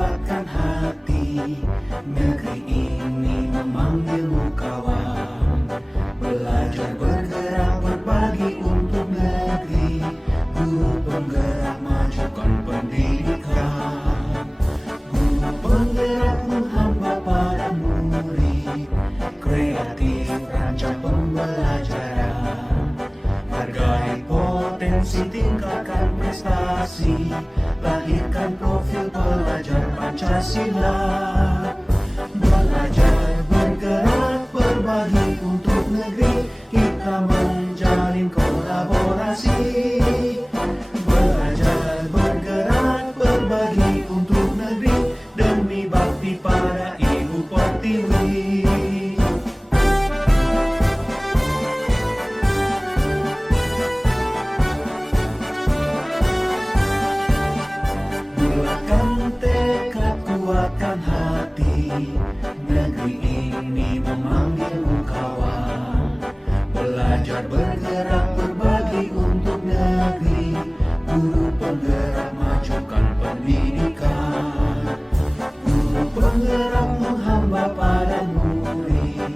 kuatkan hati. Negeri ini memanggilmu kawan. Belajar bergerak berbagi untuk negeri. Guru penggerak majukan pendidikan. Guru penggerak menghamba pada murid. Kreatif rancang pembelajaran. Hargai potensi, tingkatkan prestasi. Lahirkan profil pelajar Pancasila. Belajar bergerak berbagi untuk negeri. Kita menjalin kolaborasi. Belajar bergerak berbagi untuk negeri. Demi bakti pada Ibu Pertiwi. Bulatkan tekad, kuatkan hati. Negeri ini memanggilmu kawan. Belajar bergerak berbagi untuk negeri. Guru penggerak majukan pendidikan. Guru penggerak menghamba pada murid.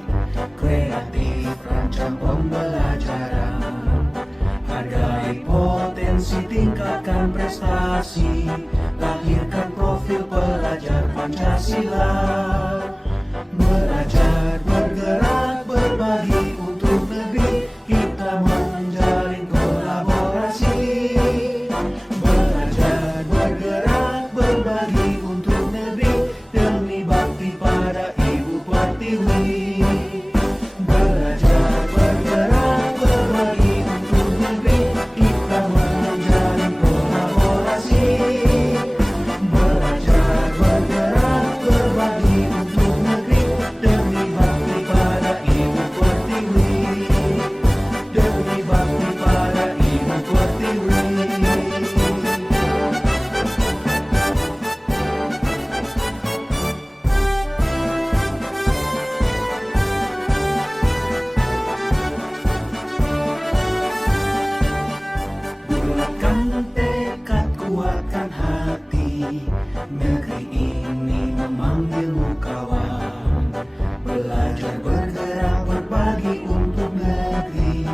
Kreatif rancang pembelajaran. Hargai potensi, tingkatkan prestasi. Lahirkan profil pelajar Pancasila. Belajar bergerak berbagi untuk negeri. Kita menjalin kolaborasi. Belajar bergerak berbagi untuk negeri. Demi bakti pada Ibu Pertiwi. Belajar bergerak berbagi untuk negeri. Kita menjalin kolaborasi. Belajar bergerak berbagi untuk negeri. Demi bakti pada Ibu Pertiwi. Demi bakti pada Ibu Pertiwi. Bulatkan tekad, kuatkan hati. Negeri ini memanggilmu kawan. Belajar bergerak berbagi untuk negeri.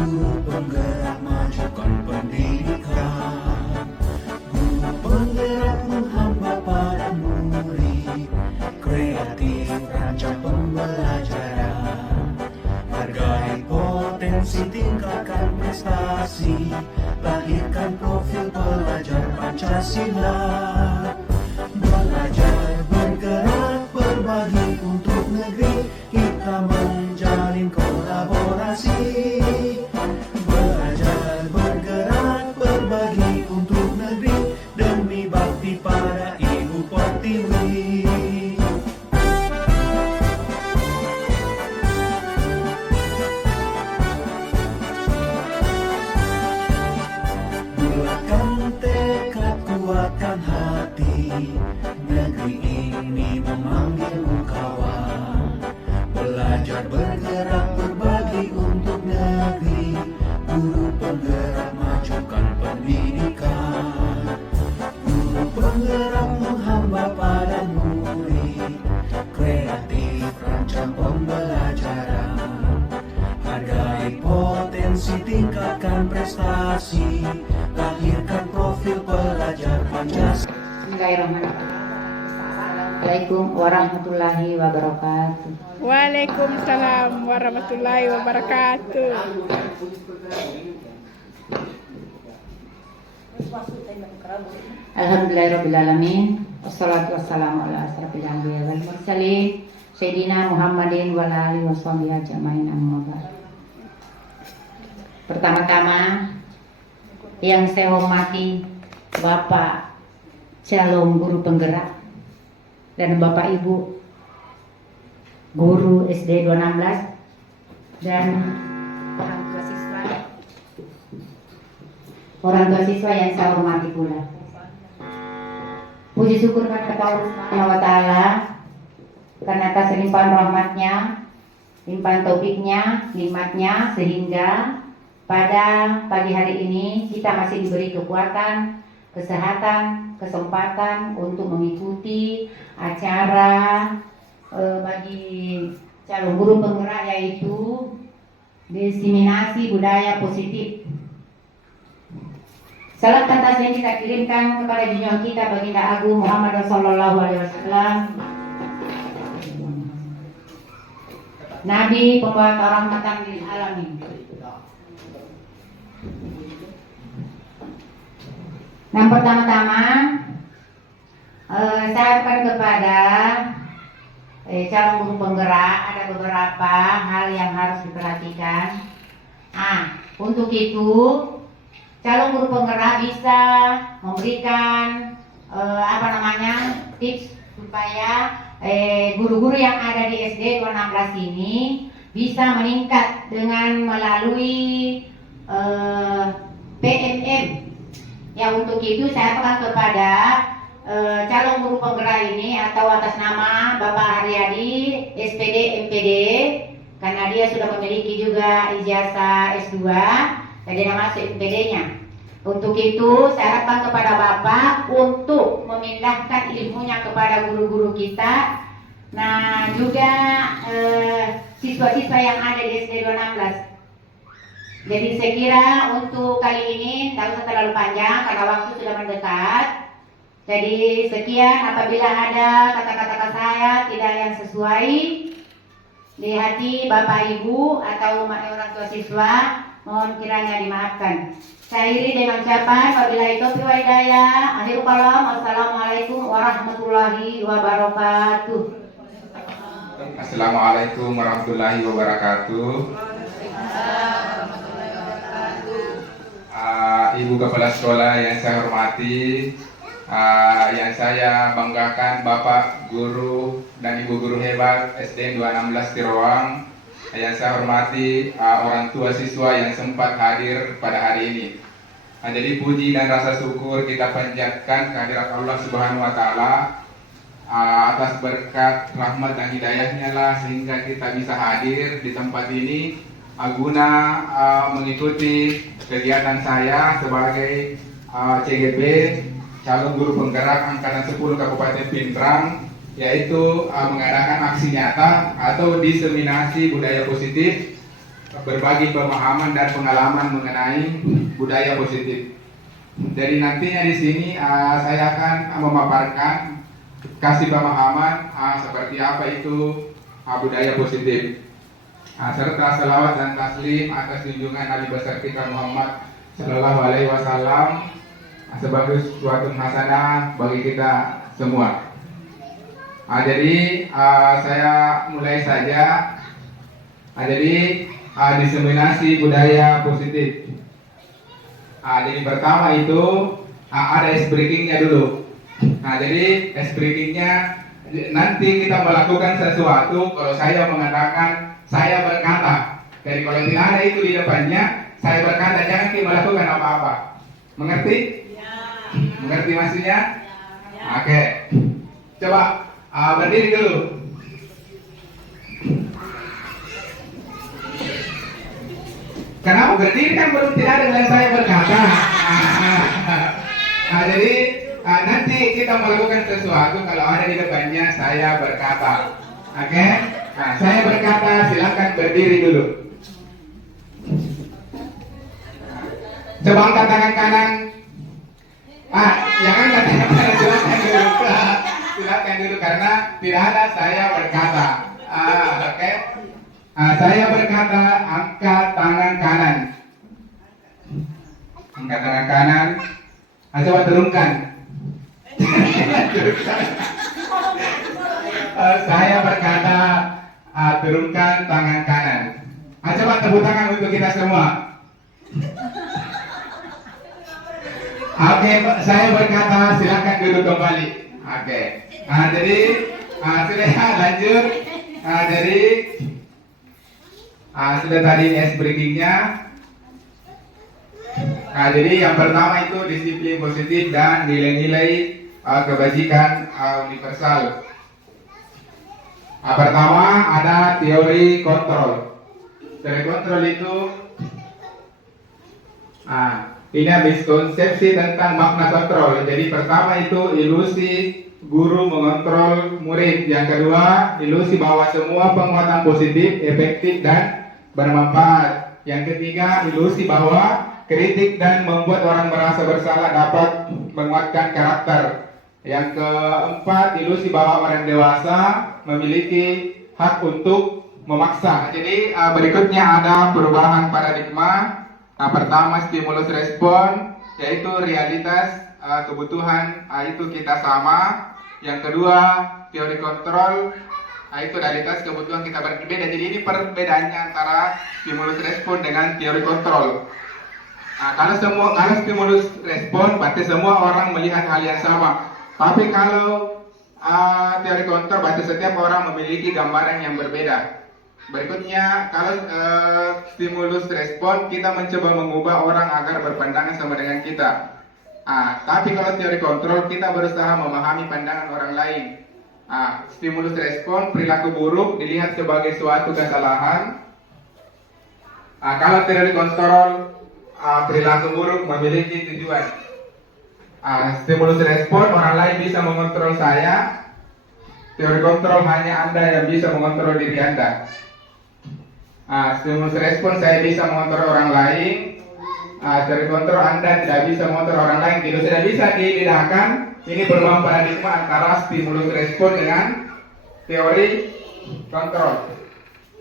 Guru penggerak majukan pendidikan. Guru penggerak menghamba pada murid. Kreatif rancang pembelajaran. Hargai potensi, tingkatkan prestasi. Lahirkan profil pelajar Pancasila. Belajar bergerak berbagi untuk negeri. Kita menjalin kolaborasi. Belajar bergerak berbagi untuk negeri. Demi bakti pada Ibu Pertiwi. Bulatkan tekad, kuatkan hati. Negeri ini memanggilmu kawan. Belajar bergerak berbagi untuk negeri. Guru penggerak majukan pendidikan. Guru penggerak menghamba pada murid. Kreatif rancang pembelajaran. Hargai potensi, tingkatkan prestasi. Lahirkan profil pelajar Pancasila. Bismillahirrahmanirrahim. Assalamualaikum warahmatullahi wabarakatuh. Waalaikumsalam warahmatullahi wabarakatuh. Alhamdulillahirrahmanirrahim. Wassalatu wassalamu ala asrafil anbiya wal mursalin Sayyidina Muhammadin wa ala alihi washabihi ajmain, amma ba'd. Pertama-tama yang saya hormati Bapak Calon Guru Penggerak dan Bapak Ibu Guru SD 216 dan orang tua siswa yang saya hormati pula. Puji syukur kepada Allah Subhanahu wa Ta'ala karena atas limpahan rahmatnya, limpahan taufiknya, nikmatnya, sehingga pada pagi hari ini kita masih diberi kekuatan, kesehatan, kesempatan untuk mengikuti acara bagi calon guru penggerak, yaitu diseminasi budaya positif. Salam pantas yang kita kirimkan kepada junjungan kita Baginda Agung Muhammad Sallallahu Alaihi Wasallam, Nabi pembawa rahmatan lil alamin. Yang pertama-tama saya akan kepada calon guru penggerak ada beberapa hal yang harus diperhatikan. Untuk itu calon guru penggerak bisa memberikan tips supaya guru-guru yang ada di SD 216 ini bisa meningkat dengan melalui PMM. Ya, untuk itu saya akan kepada calon guru penggerak ini atau atas nama Bapak Haryadi SPD MPD, karena dia sudah memiliki juga ijazah S2, jadi nama MPD-nya. Untuk itu saya harapkan kepada Bapak untuk memindahkan ilmunya kepada guru-guru kita. Nah, juga siswa-siswa yang ada di SD 216. Jadi saya kira untuk kali ini tidak usah terlalu panjang karena waktu sudah mendekat. Jadi sekian, apabila ada kata-kata saya tidak yang sesuai di hati Bapak Ibu atau orang tua siswa, mohon kiranya dimaafkan. Saya iri dengan ucapan wabillahi taufiq wal hidayah. Akhirul kalam. Wassalamualaikum warahmatullahi wabarakatuh. Assalamualaikum warahmatullahi wabarakatuh. Ibu Kepala Sekolah yang saya hormati, yang saya banggakan, Bapak Guru dan Ibu Guru hebat SD 216 Tirawang, yang saya hormati orang tua siswa yang sempat hadir pada hari ini. Jadi puji dan rasa syukur kita panjatkan kehadirat Allah Subhanahu wa Ta'ala atas berkat rahmat dan hidayahnya lah sehingga kita bisa hadir di tempat ini guna mengikuti kegiatan saya sebagai CGP calon guru penggerak angkatan 10 Kabupaten Pindrang, yaitu mengadakan aksi nyata atau diseminasi budaya positif, berbagi pemahaman dan pengalaman mengenai budaya positif. Jadi nantinya di sini saya akan memaparkan kasih pemahaman seperti apa itu budaya positif, serta selawat dan taslim atas junjungan Nabi besar kita Muhammad Sallallahu Alaihi Wasallam sebagai suatu hasanah bagi kita semua. Jadi saya mulai saja. Jadi diseminasi budaya positif. Jadi pertama itu ada ice breakingnya dulu. Jadi ice breakingnya nanti kita melakukan sesuatu. Kalau saya mengatakan, saya berkata. Jadi kalau tidak ada itu di depannya, saya berkata, jangan kita melakukan apa-apa. Mengerti? Ya. Mengerti maksudnya? Ya. Oke. Coba berdiri dulu. Karena berdiri kan belum tidak ada yang saya berkata. Jadi nanti kita melakukan sesuatu kalau ada di depannya saya berkata. Oke? Saya berkata, silakan berdiri dulu. Coba angkat tangan kanan. Jangan angkat tangan kanan, silakan dulu. Silakan dulu karena tidak ada saya berkata. Oke? Saya berkata, angkat tangan kanan. Angkat tangan kanan. Coba turunkan. Saya berkata, turunkan tangan kanan. Coba tepuk tangan untuk kita semua. Oke, saya berkata, silakan duduk kembali. Oke. Jadi sudah lanjut. Jadi sudah tadi ice breakingnya. Jadi yang pertama itu disiplin positif dan nilai-nilai kebajikan universal. Pertama ada teori kontrol. Teori kontrol itu Ini miskonsepsi tentang makna kontrol. Jadi pertama itu ilusi guru mengontrol murid. Yang kedua, ilusi bahwa semua penguatan positif, efektif, dan bermanfaat. Yang ketiga, ilusi bahwa kritik dan membuat orang merasa bersalah dapat menguatkan karakter. Yang keempat, ilusi bahwa orang dewasa memiliki hak untuk memaksa. Jadi berikutnya ada perubahan paradigma. Pertama, stimulus respon, yaitu realitas kebutuhan itu kita sama. Yang kedua, teori kontrol, itu realitas kebutuhan kita berbeda. Jadi ini perbedaannya antara stimulus respon dengan teori kontrol. Kalau stimulus respon, berarti semua orang melihat hal yang sama. Tapi kalau teori kontrol, berarti setiap orang memiliki gambaran yang berbeda. Berikutnya, kalau stimulus respon, kita mencoba mengubah orang agar berpandangan sama dengan kita. Tapi kalau teori kontrol, kita berusaha memahami pandangan orang lain. Stimulus respon, perilaku buruk dilihat sebagai suatu kesalahan. Kalau teori kontrol, perilaku buruk memiliki tujuan. Stimulus respon, orang lain bisa mengontrol saya. Teori kontrol, hanya Anda yang bisa mengontrol diri Anda. Stimulus respon, saya bisa mengontrol orang lain. Teori kontrol, Anda tidak bisa mengontrol orang lain. Tidak bisa dibedakan. Ini perubahan paradigma antara stimulus respon dengan teori kontrol.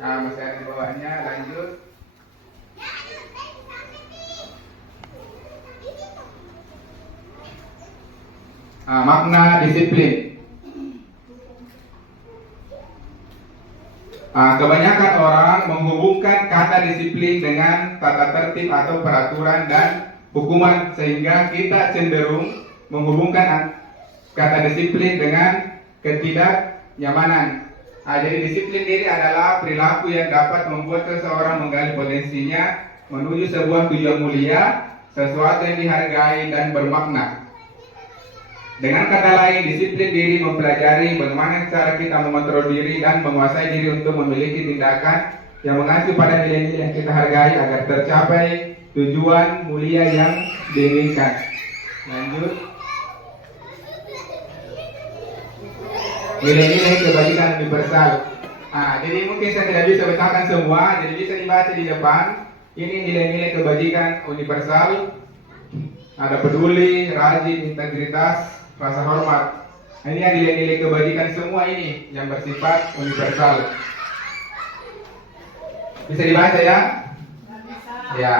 Masih ada di bawahnya, lanjut. Makna disiplin. Kebanyakan orang menghubungkan kata disiplin dengan tata tertib atau peraturan dan hukuman, sehingga kita cenderung menghubungkan kata disiplin dengan ketidaknyamanan. Jadi disiplin diri adalah perilaku yang dapat membuat seseorang menggali potensinya menuju sebuah tujuan mulia, sesuatu yang dihargai dan bermakna. Dengan kata lain, disiplin diri mempelajari bagaimana cara kita mengontrol diri dan menguasai diri untuk memiliki tindakan yang mengacu pada nilai-nilai yang kita hargai agar tercapai tujuan mulia yang diinginkan. Lanjut. Nilai-nilai kebajikan universal. Jadi mungkin saya tidak bisa bacakan semua, jadi bisa dibaca di depan. Ini nilai-nilai kebajikan universal. Ada peduli, rajin, integritas, rasa hormat. Ini yang nilai-nilai kebajikan semua ini yang bersifat universal. Bisa dibaca ya? Ya.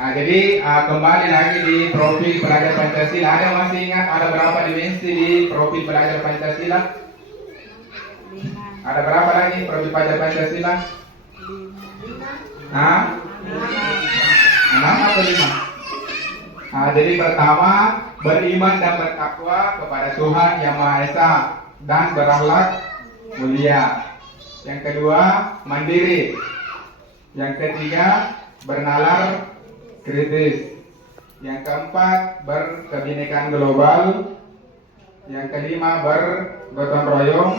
Jadi kembali lagi di profil pelajar Pancasila. Ada yang masih ingat ada berapa dimensi di profil pelajar Pancasila? Ada berapa lagi profil pelajar Pancasila? 6 atau 5? Jadi pertama, beriman dan bertakwa kepada Tuhan Yang Maha Esa dan berakhlak mulia. Yang kedua, mandiri. Yang ketiga, bernalar kritis. Yang keempat, berkebinekaan global. Yang kelima, bergotong royong.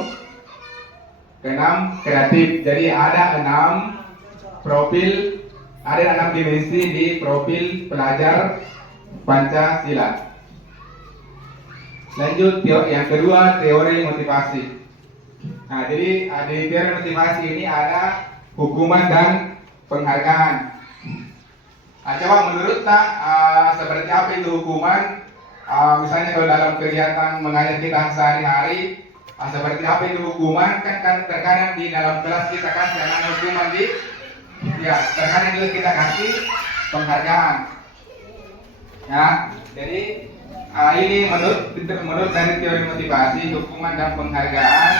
Keenam, kreatif. Jadi ada 6 profil, ada 6 dimensi di profil pelajar Pancasila. Lanjut, yang kedua, teori motivasi. Jadi di teori motivasi ini ada hukuman dan penghargaan. Coba menurut tak seperti apa itu hukuman? Misalnya kalau dalam kegiatan mengajar kita sehari-hari, seperti apa itu hukuman? Kan terkadang di dalam kelas kita kasih hukuman terkadang juga kita kasih penghargaan. Ya, jadi ini menurut dari teori motivasi, hukuman dan penghargaan.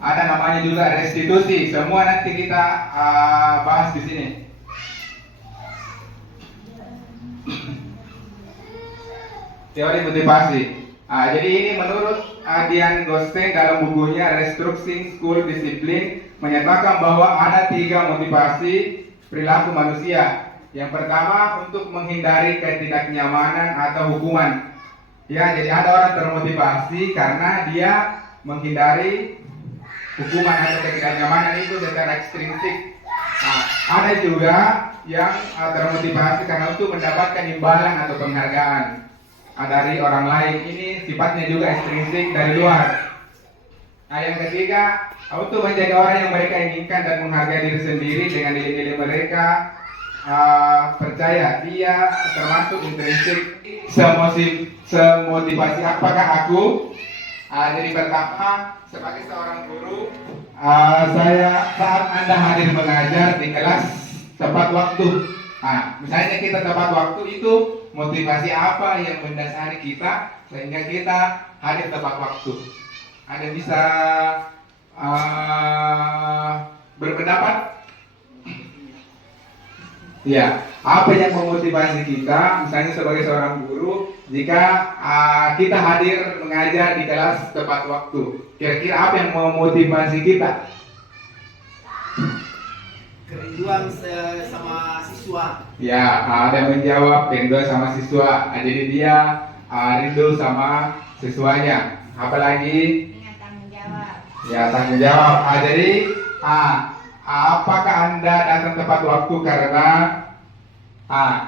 Ada namanya juga restitusi. Semua nanti kita bahas di sini. Teori motivasi. Jadi ini menurut Dian Gostein dalam bukunya Restructuring School Discipline menyatakan bahwa ada 3 motivasi perilaku manusia. Yang pertama, untuk menghindari ketidaknyamanan atau hukuman. Ya, jadi ada orang termotivasi karena dia menghindari hukuman atau ketidaknyamanan itu secara ekstrinsik. Nah, ada juga yang termotivasi karena untuk mendapatkan imbalan atau penghargaan dari orang lain. Ini sifatnya juga ekstrinsik dari luar. Nah, yang ketiga, untuk menjadi orang yang mereka inginkan dan menghargai diri sendiri dengan nilai-nilai mereka, percaya dia termasuk intrinsik semotivasi apakah aku. Jadi pertama, sebagai seorang guru, saya saat Anda hadir mengajar di kelas tepat waktu. Nah, misalnya kita tepat waktu itu motivasi apa yang mendasari kita sehingga kita hadir tepat waktu. Ada bisa berpendapat? Ya, apa yang memotivasi kita? Misalnya sebagai seorang guru, jika kita hadir mengajar di kelas tepat waktu, kira-kira apa yang memotivasi kita? Kerinduan sama siswa. Ya, ada yang menjawab kerinduan sama siswa. Jadi dia rindu sama siswanya. Apalagi? Dengan tanggung jawab. Ya, tanggung jawab. Jadi apakah Anda datang tepat waktu karena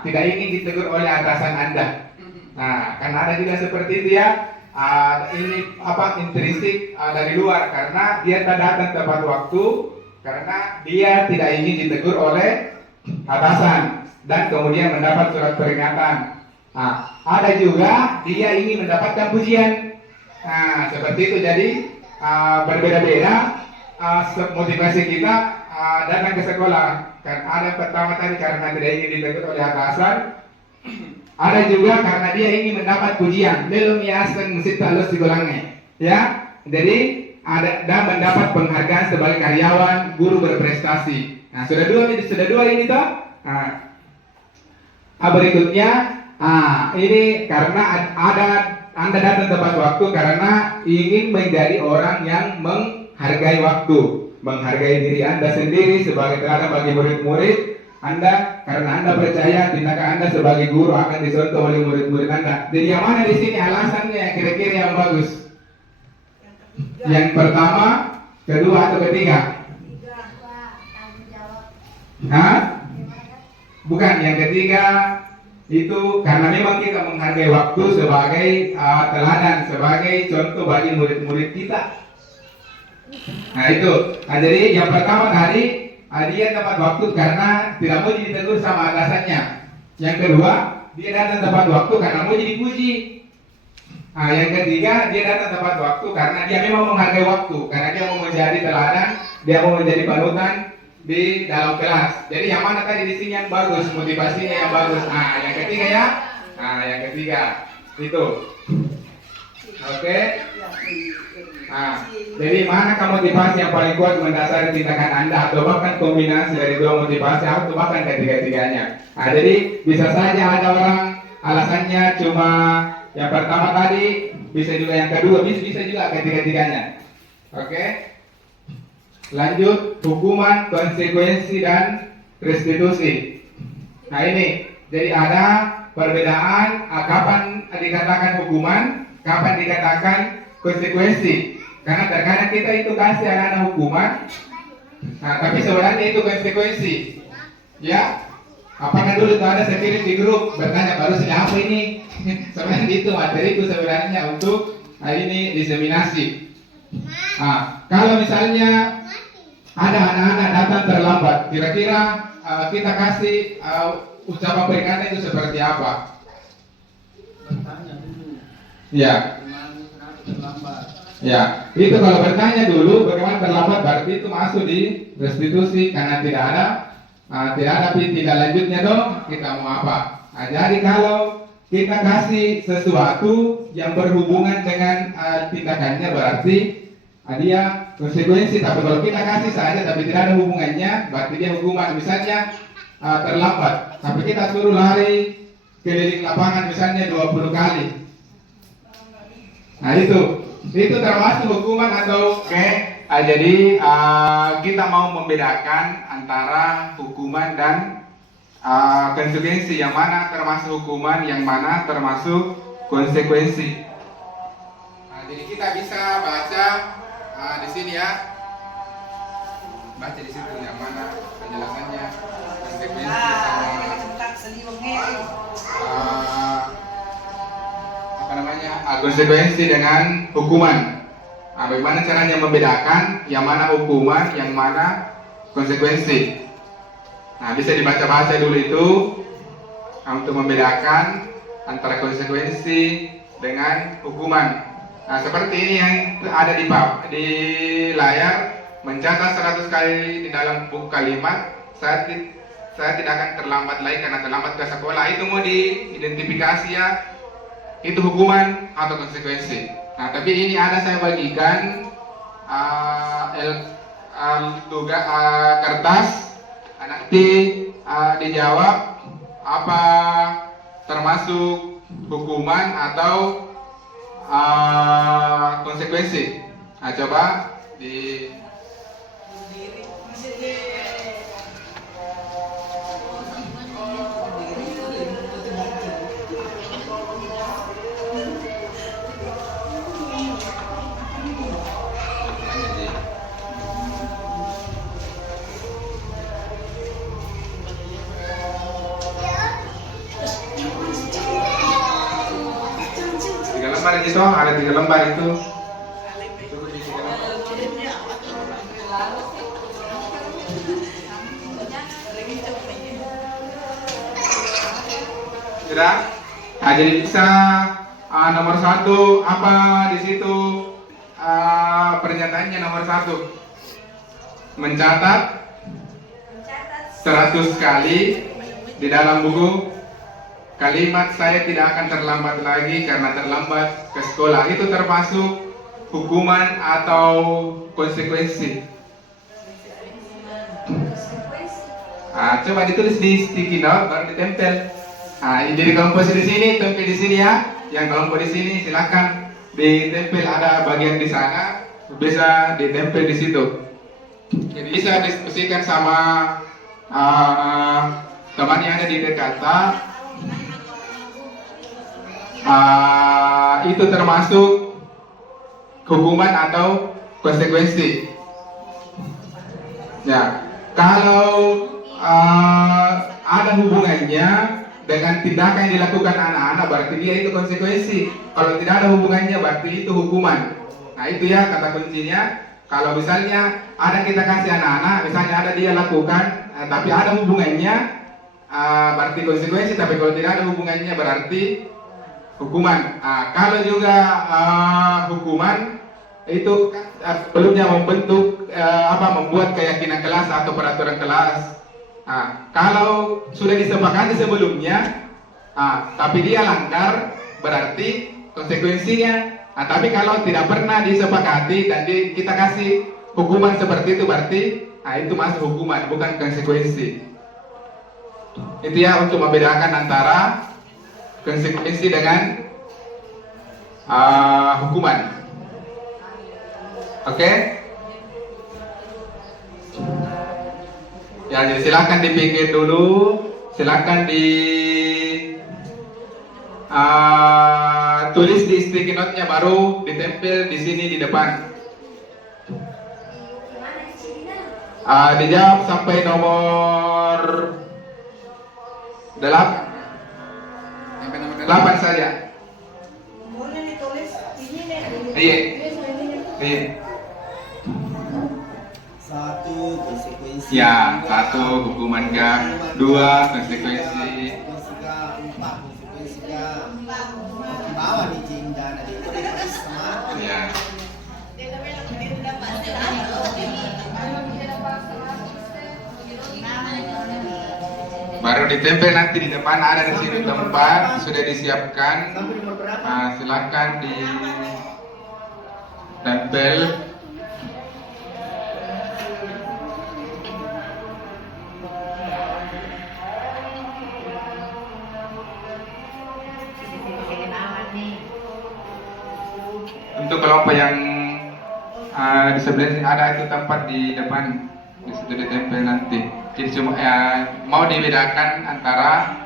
tidak ingin ditegur oleh atasan Anda? Nah, karena ada juga seperti itu ya. Ini intrinsik dari luar karena dia tak datang tepat waktu karena dia tidak ingin ditegur oleh atasan dan kemudian mendapat surat peringatan. Nah, ada juga dia ingin mendapatkan pujian. Nah, seperti itu. Jadi berbeda-beda motivasi kita datang ke sekolah. Kan ada pertama tadi karena tidak ingin ditegur oleh atasan. Ada juga karena dia ingin mendapat pujian. Belum yasen mesti talus digolangnya. Ya, jadi ada dan mendapat penghargaan sebagai karyawan guru berprestasi. Nah, sudah dua ini toh. Berikutnya, ini karena ada Anda datang tepat waktu karena ingin menjadi orang yang menghargai waktu, menghargai diri Anda sendiri sebagai teladan bagi murid-murid Anda, karena Anda percaya tindakan Anda sebagai guru akan dicontoh oleh murid-murid Anda. Jadi yang mana di sini alasannya kira-kira yang bagus? Yang pertama, kedua atau ketiga? Bukan, yang ketiga itu karena memang kita menghargai waktu sebagai teladan, sebagai contoh bagi murid-murid kita. Nah itu, jadi yang pertama tadi dia tepat waktu karena tidak mau ditegur sama atasannya. Yang kedua, dia datang tepat waktu karena mau dipuji. Yang ketiga, dia datang tepat waktu karena dia memang menghargai waktu, karena dia mau menjadi teladan, dia mau menjadi panutan di dalam kelas. Jadi yang mana tadi di sini yang bagus, motivasinya yang bagus. Yang ketiga ya. Yang ketiga itu. Oke. Jadi manakah motivasi yang paling kuat mendasari tindakan Anda atau bahkan kombinasi dari dua motivasi atau bahkan ketiga-tiganya. Jadi bisa saja ada orang alasannya cuma yang pertama tadi, bisa juga yang kedua, bisa juga ketiga-tiganya. Oke. Lanjut, hukuman, konsekuensi, dan restitusi. Nah ini, jadi ada perbedaan kapan dikatakan hukuman, kapan dikatakan konsekuensi. Karena terkadang kita itu kasih anak-anak hukuman, tapi sebenarnya itu konsekuensi. Ya, apakah dulu itu ada security di grup bertanya baru apa ini? Sebenarnya itu materi itu sebenarnya untuk ini diseminasi. Kalau misalnya ada anak-anak datang terlambat, kira-kira kita kasih ucapan peringatan itu seperti apa? Bertanya dulu. Ya. Kenapa terlambat? Ya, itu kalau bertanya dulu bagaimana terlambat berarti itu masuk di restitusi karena tidak ada tindak lanjutnya dong kita mau apa. Jadi kalau kita kasih sesuatu yang berhubungan dengan tindakannya berarti dia konsekuensi. Tapi kalau kita kasih saja tapi tidak ada hubungannya berarti dia hukuman. Misalnya terlambat tapi kita suruh lari keliling lapangan misalnya 20 kali. Nah itu termasuk hukuman atau jadi kita mau membedakan antara hukuman dan konsekuensi, yang mana termasuk hukuman, yang mana termasuk konsekuensi. Nah, jadi kita bisa baca di sini ya. Baca di situ yang mana penjelasannya konsekuensi sama apa namanya konsekuensi dengan hukuman. Nah, bagaimana caranya membedakan yang mana hukuman, yang mana konsekuensi. Nah, bisa dibaca-baca dulu itu untuk membedakan antara konsekuensi dengan hukuman. Nah, seperti ini yang ada di layar, mencatat 100 kali di dalam buku kalimat, saya tidak akan terlambat lagi karena terlambat ke sekolah. Itu mau diidentifikasi ya, itu hukuman atau konsekuensi. Nah, tapi ini ada saya bagikan kertas, nanti dijawab apa termasuk hukuman atau konsekuensi. Nah, coba di lembar itu ada 3 lembar itu. Sudah? Nah, jadi bisa nomor 1 apa di situ pernyataannya nomor 1 mencatat 100 kali di dalam buku kalimat saya tidak akan terlambat lagi karena terlambat ke sekolah. Itu termasuk hukuman atau konsekuensi. Nah, coba ditulis di sticky note baru ditempel. Nah, jadi kelompok di sini, tempel di sini ya. Yang kelompok di sini silakan ditempel, ada bagian di sana bisa ditempel di situ. Jadi bisa diskusikan sama teman yang ada di Jakarta. Itu termasuk hukuman atau konsekuensi. Ya, kalau ada hubungannya dengan tindakan yang dilakukan anak-anak, berarti dia itu konsekuensi. Kalau tidak ada hubungannya, berarti itu hukuman. Nah, itu ya kata kuncinya. Kalau misalnya ada kita kasih anak-anak, misalnya ada dia lakukan, tapi ada hubungannya, berarti konsekuensi. Tapi kalau tidak ada hubungannya, berarti hukuman. Kalau juga hukuman itu perlunya membentuk membuat keyakinan kelas atau peraturan kelas. Kalau sudah disepakati sebelumnya, tapi dia langgar, berarti konsekuensinya. Tapi kalau tidak pernah disepakati dan kita kasih hukuman seperti itu, berarti itu masuk hukuman, bukan konsekuensi. Itu ya untuk membedakan antara konsekuensi dengan hukuman. Oke? Ya, jadi silakan dipikir dulu, silakan tulis di sticky note-nya, baru ditempel di sini di depan. Dijawab sampai nomor 8. Sampai nomor 8 saja. Boleh ditulis ini nih. Iya. Iya. 1 konsekuensi. Ya, 1 hukuman kah, 2 konsekuensi. 4 konsekuensi kah. Di bawah di cinta di sama. Ya. Baru ditempel nanti di depan, ada di sini tempat sudah disiapkan. Sampai nomor berapa? Silakan ditempel. Untuk kelompok yang di sebelah sini ada itu tempat di depan, di situ ditempel nanti. Jadi cuma mau dibedakan antara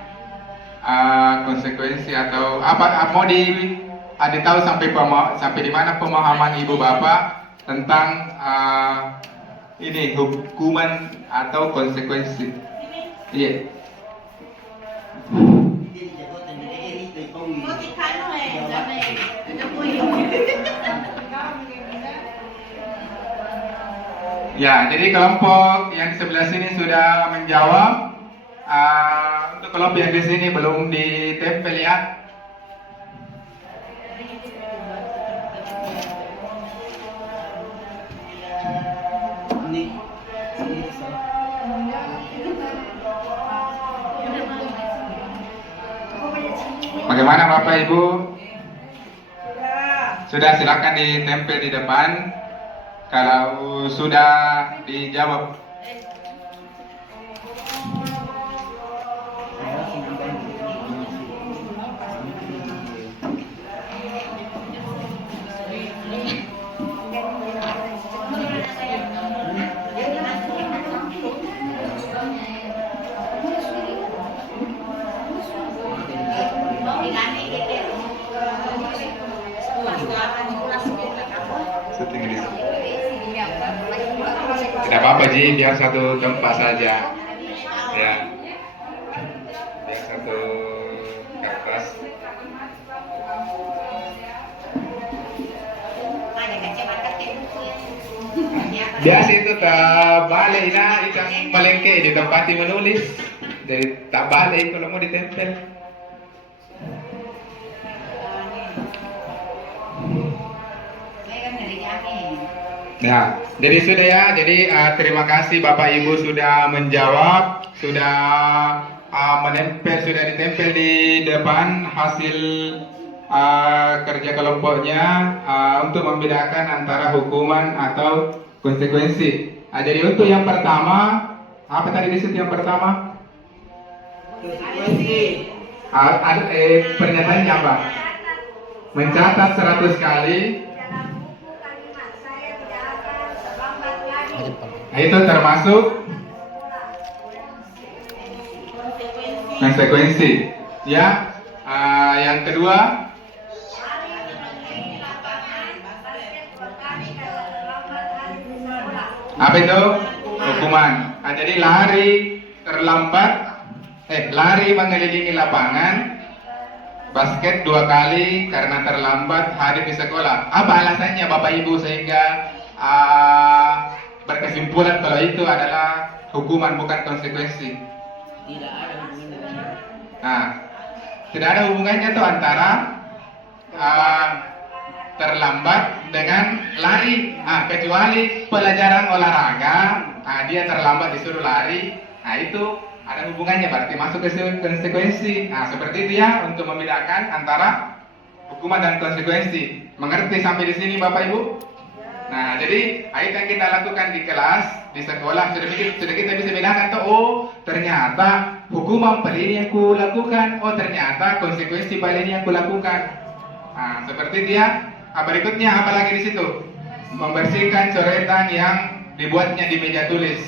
konsekuensi atau apa mau ditahu sampai di mana pemahaman ibu bapak tentang ini hukuman atau konsekuensi. Iya. Có cái thái nó này, giờ này, nó vui. Ya, jadi kelompok yang di sebelah sini sudah menjawab. Untuk kelompok yang di sini belum ditempel ya. Ini bisa. Bagaimana Bapak Ibu? Ya. Sudah, silakan ditempel di depan. Kalau sudah dijawab. Tidak apa-apa Ji, biar satu tempat saja. Ya. Biar satu kertas. Biasa itu tak balik nah, ikan palengke di tempat menulis. Jadi tak balik kalau mau ditempel. Nah, jadi sudah ya. Jadi terima kasih Bapak Ibu sudah menjawab, sudah menempel, sudah ditempel di depan hasil kerja kelompoknya untuk membedakan antara hukuman atau konsekuensi. Jadi untuk yang pertama, apa tadi disebut yang pertama? Konsekuensi. Pernyataannya apa? Mencatat 100 kali. Nah, itu termasuk konsekuensi. Ya, yang kedua, apa itu? Hukuman. Jadi lari terlambat, lari mengelilingi lapangan, basket 2 kali karena terlambat hadir di sekolah. Apa alasannya Bapak Ibu sehingga berkesimpulan kalau itu adalah hukuman bukan konsekuensi? Tidak ada hubungannya. Nah, tidak ada hubungannya tuh antara terlambat dengan lari. Kecuali pelajaran olahraga, dia terlambat disuruh lari. Nah, itu ada hubungannya, berarti masuk ke konsekuensi. Nah, seperti itu ya untuk membedakan antara hukuman dan konsekuensi. Mengerti sampai di sini Bapak Ibu? Nah, jadi itu yang kita lakukan di kelas, di sekolah, sudah kita bisa bedakan tuh, oh ternyata hukuman paling ini aku lakukan, oh ternyata konsekuensi paling ini aku lakukan. Nah, seperti dia. Berikutnya apa lagi di situ? Membersihkan coretan yang dibuatnya di meja tulis.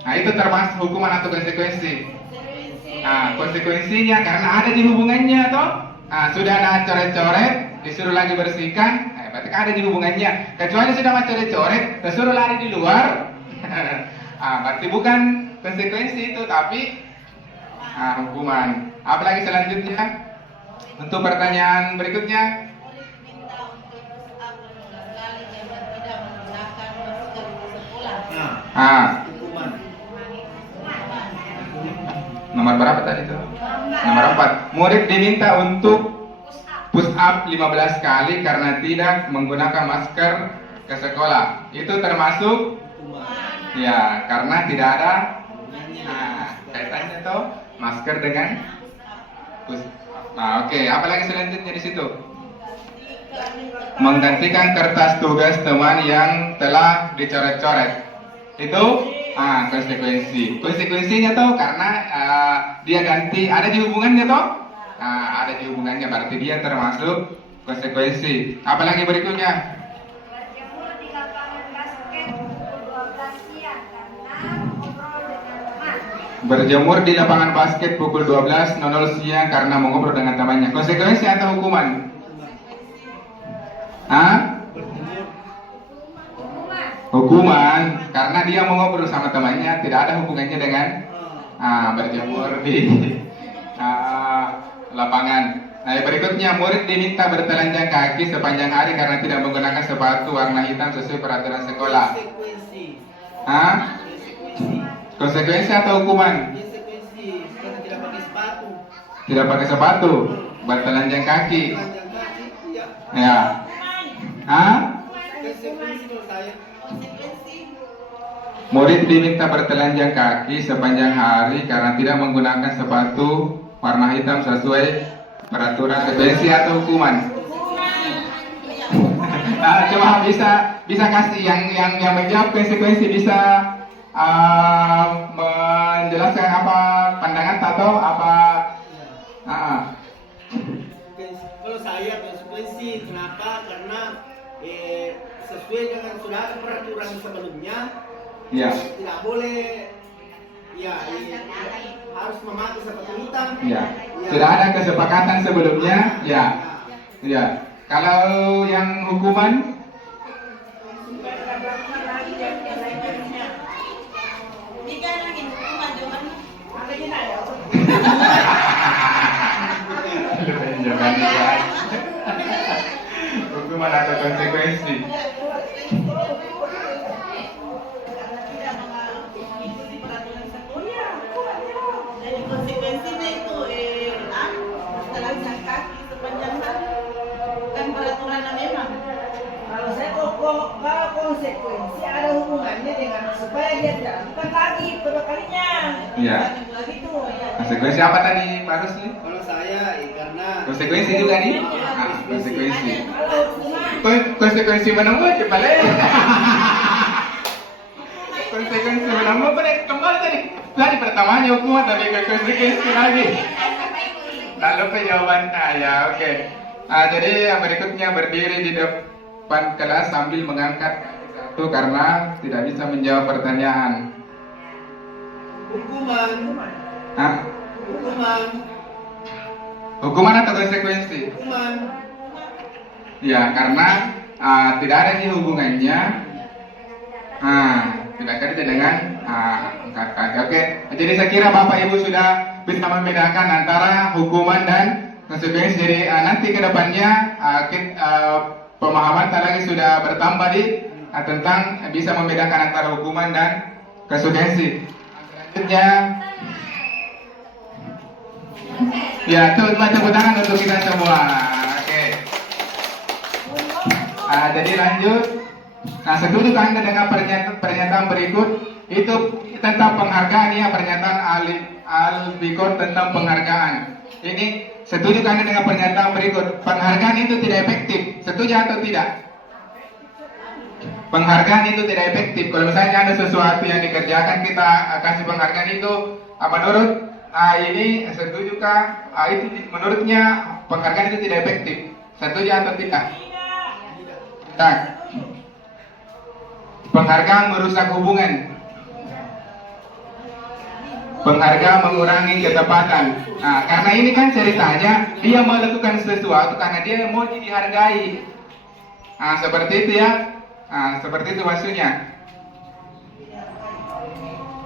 Nah, itu termasuk hukuman atau konsekuensi. Nah, konsekuensinya karena ada di hubungannya toh. Nah, sudah ada coret-coret, disuruh lagi bersihkan. Berarti ada di hubungannya. Kecuali sudah coret-coret, disuruh lari di luar. Berarti bukan konsekuensi itu, tapi hukuman. Apalagi selanjutnya? Untuk pertanyaan berikutnya. Hukuman. Nomor berapa tadi itu? Nomor 4. Murid diminta untuk push up 15 kali karena tidak menggunakan masker ke sekolah. Itu termasuk? Ya, karena tidak ada kaitannya tuh masker dengan push up. Nah, oke. Apalagi selanjutnya di situ? Menggantikan kertas tugas teman yang telah dicoret-coret. Itu konsekuensi. Konsekuensinya tuh karena dia ganti, ada di hubungannya tuh. Ada di hubungannya, berarti dia termasuk konsekuensi. Apalagi berikutnya? Berjemur di lapangan basket pukul 12 siang karena ngobrol dengan teman. berjemur di lapangan basket pukul 12.00 siang karena mengobrol dengan temannya. Konsekuensi atau hukuman? Hah? Hukuman karena dia mengobrol sama temannya, tidak ada hubungannya dengan berjemur di lapangan. Nah, berikutnya murid diminta bertelanjang kaki sepanjang hari karena tidak menggunakan sepatu warna hitam sesuai peraturan sekolah. Konsekuensi. Hah? Konsekuensi. Konsekuensi atau hukuman? Konsekuensi. Karena tidak pakai sepatu. Tidak pakai sepatu, bertelanjang kaki. Telanjang kaki, iya. Ya. Hah? Konsekuensi menurut saya. Murid diminta bertelanjang kaki sepanjang hari karena tidak menggunakan sepatu warna hitam sesuai peraturan. Konsekuensi atau hukuman? Coba bisa kasih yang menjawab konsekuensi bisa menjelaskan apa pandangan atau apa? Kalau saya konsekuensi, kenapa? Karena sesuai dengan sudah ada peraturan sebelumnya, Ya. tidak boleh, harus memakai sepatu hitam. Ya. Sudah ada kesepakatan sebelumnya, ya. Ya. Kalau yang hukuman? Hukuman atau konsekuensi? Jadi konsekuensinya itu telanjang kaki sepanjang hari kan peraturannya memang. Kalau saya kalau konsekuensi ada hubungannya dengan supaya dia tidak lakukan lagi kedua kalinya. Iya. Lagi tuh. Konsekuensi apa tadi Pak Rusli? Kalau saya, karena Konsekuensi juga nih? Konsekuensi. Kalau hukuman Konsekuensi menambah coba deh. Konsekuensi menambah pada kembali tadi pertamanya hukuman tapi ke konsekuensi lagi. Lalu jawabannya ya oke. Jadi yang berikutnya berdiri di depan kelas sambil mengangkat kaki satu karena tidak bisa menjawab pertanyaan. hukuman, Hah? hukuman, Hukuman atau konsekuensi? hukuman. Ya, karena tidak ada nih hubungannya. Tidak kaitan dengan angkat kaki. Oke, jadi saya kira Bapak Ibu sudah bisa membedakan antara hukuman dan konsekuensi. Jadi nanti ke depannya pemahaman lagi sudah bertambah tentang bisa membedakan antara hukuman dan konsekuensi. Selanjutnya, ya, tepuk tangan untuk kita semua. Oke. Jadi lanjut. Nah, setuju Anda dengan pernyataan berikut? Itu tentang penghargaan ya, pernyataan Al-Bikor tentang penghargaan. Ini setuju Anda dengan pernyataan berikut? Penghargaan itu tidak efektif. Setuju atau tidak? Penghargaan itu tidak efektif. Kalau misalnya ada sesuatu yang dikerjakan kita kasih penghargaan itu menurut ini setujukah itu menurutnya penghargaan itu tidak efektif? Setuju atau tidak? Tak. Penghargaan merusak hubungan. Penghargaan mengurangi ketepatan. Nah, karena ini kan ceritanya dia melakukan sesuatu karena dia mau dihargai. Seperti itu ya. Seperti itu maksudnya.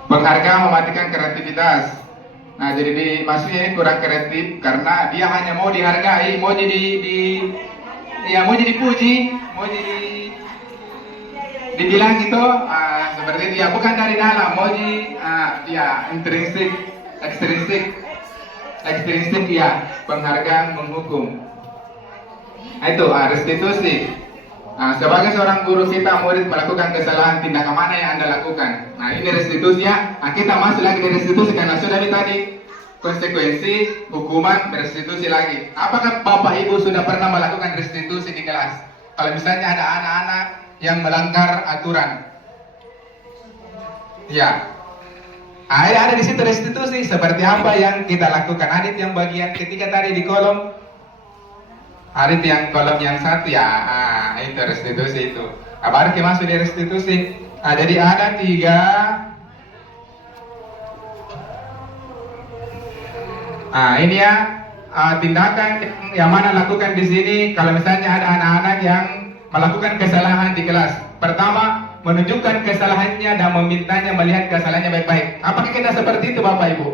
Penghargaan mematikan kreativitas. Nah, jadi maksudnya ini kurang kreatif karena dia hanya mau dihargai, mau jadi puji, mau dibilang gitu, seperti itu ya, bukan dari dalam, mau ekstrinsik ya, penghargaan menghukum. Itu restitusi. Sebagai seorang guru kita murid melakukan kesalahan, tindakan mana yang Anda lakukan? Nah, ini restitusi ya. Kita masuk lagi di restitusi karena sudah tadi konsekuensi, hukuman, restitusi lagi. Apakah Bapak Ibu sudah pernah melakukan restitusi di kelas? Kalau misalnya ada anak-anak yang melanggar aturan, ya, ada di situ restitusi. Seperti apa yang kita lakukan? Adit yang bagian ketiga tadi di kolom. Adit yang kolom yang satu ya, itu restitusi itu. Baru kita masuk di restitusi. Jadi ada Ini ya tindakan yang mana lakukan di sini kalau misalnya ada anak-anak yang melakukan kesalahan di kelas. Pertama, menunjukkan kesalahannya dan memintanya melihat kesalahannya baik-baik. Apakah kita seperti itu Bapak Ibu?